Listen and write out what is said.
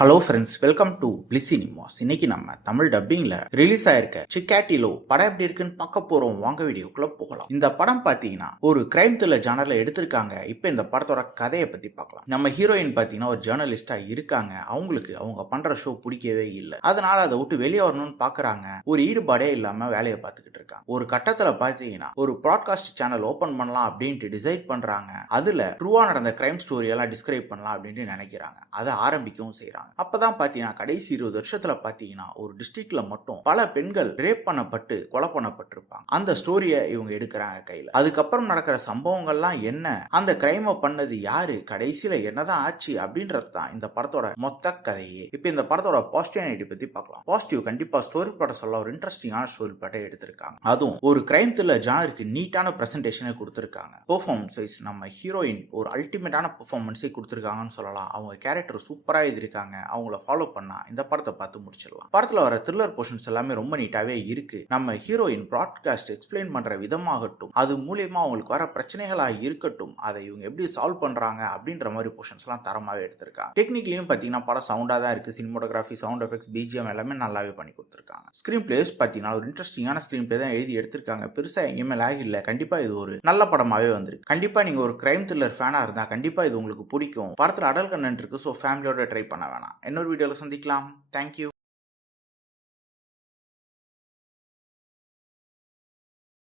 Hello friends, welcome to bliss cinemas. இன்னைக்கு நம்ம Tamil டப்பிங்ல release ஆயிருக்க சிக்காட்டிலோ படம் எப்படி இருக்குன்னு பார்க்க போறோம். வாங்க வீடியோக்குள்ள போகலாம். இந்த படம் பாத்தீங்கன்னா ஒரு கிரைம் த்ரில்லர் ஜானர்ல எடுத்திருக்காங்க. இப்போ இந்த படத்தோட கதையை பத்தி பார்க்கலாம். நம்ம ஹீரோயின் பாத்தீங்கன்னா ஒரு ஜேர்னலிஸ்டா இருக்காங்க. அவங்களுக்கு அவங்க பண்ற ஷோ பிடிக்கவே இல்லை. அதனால அதை விட்டு வெளியே வரணும்னு பாக்குறாங்க. ஒரு ஈடுபாடே இல்லாம வேலையை பார்த்துக்கிட்டு இருக்காங்க. ஒரு கட்டத்துல பாத்தீங்கன்னா ஒரு ப்ராட்காஸ்ட் சேனல் ஓபன் பண்ணலாம் அப்படின்ட்டு டிசைட் பண்றாங்க. அதுல ட்ரூவா நடந்த கிரைம் ஸ்டோரி எல்லாம் டிஸ்கிரைப் பண்ணலாம் அப்படின்ட்டு நினைக்கிறாங்க. அதை ஆரம்பிக்கவும் செய்யறாங்க. அப்பதான் பாத்தீங்கன்னா கடைசி 20 வருஷத்துல பாத்தீங்கன்னா ஒரு டிஸ்ட்ரிக்ட்ல மட்டும் பல பெண்கள் ரேப் பண்ணப்பட்டு கொலை பண்ணப்பட்டிருப்பாங்க. அந்த ஸ்டோரியை இவங்க எடுக்கிறாங்க கையில. அதுக்கப்புறம் நடக்கிற சம்பவங்கள்லாம் என்ன, அந்த கிரைமை பண்ணது யாரு, கடைசியில என்னதான் ஆச்சு அப்படின்றது தான் இந்த படத்தோட மொத்த கதையே. இப்ப இந்த படத்தோட பாசிட்டிவிட்டி பத்தி பார்க்கலாம். பாசிட்டிவ் கண்டிப்பா ஸ்டோரி படம் சொல்ல ஒரு இன்ட்ரெஸ்டிங்கான ஸ்டோரி படம் எடுத்திருக்காங்க. அதுவும் ஒரு கிரைம் த்ரில்லர் ஜானருக்கு நீட்டான பிரசன்டேஷனை கொடுத்திருக்காங்க. பெர்ஃபார்மன்ஸ் வைஸ் நம்ம ஹீரோயின் ஒரு அல்டிமேட்டான பெர்ஃபார்மன்ஸை கொடுத்திருக்காங்கன்னு சொல்லலாம். அவங்க கேரக்டர் சூப்பரா எழுதிருக்காங்க. அவங்கள ஃபாலோ பண்ணா இந்த படத்தை பார்த்து முடிச்சிடலாம். படத்துல வர த்ரில்லர் போர்ஷன்ஸ் எல்லாமே ரொம்ப நீட்டாவே இருக்கு. நம்ம ஹீரோயின் ப்ராட்காஸ்ட் எக்ஸ்பிளைன் பண்ற விதமாகட்டும், அது மூலியமா அவங்களுக்கு வர பிரச்சனைகளா இருக்கட்டும், அதை இவங்க எப்படி சால்வ் பண்றாங்க அப்படின்ற மாதிரி போர்ஷன்ஸ் எல்லாம் தரமாவே எடுத்திருக்காங்க. டெக்னிக்கலியும் பாத்தீங்கன்னா படம் சவுண்டா தான் இருக்கு. சினிமோட்டோகிராஃபி, சவுண்ட் எஃபெக்ட்ஸ், பிஜிஎம் எல்லாமே நல்லாவே பண்ணி கொடுத்திருக்காங்க. ஸ்கிரீன் பிளேஸ் பாத்தீங்கன்னா ஒரு இன்ட்ரெஸ்டிங்கான ஸ்கிரீன் பிளே தான் எழுதி எடுத்திருக்காங்க. பெருசா எங்கேயுமே லாக் இல்ல. கண்டிப்பா இது ஒரு நல்ல படமாவே வந்திருக்கு. கண்டிப்பா நீங்க ஒரு கிரைம் த்ரில்லர் ஃபேனா இருந்தா கண்டிப்பா இது உங்களுக்கு பிடிக்கும். படத்துல அடல் கண்டென்ட் இருக்கு. ஸோ ஃபேமிலியோட ட்ரை பண்ண வேணாம். இன்னொரு வீடியோவில் சந்திக்கலாம். தேங்க்யூ.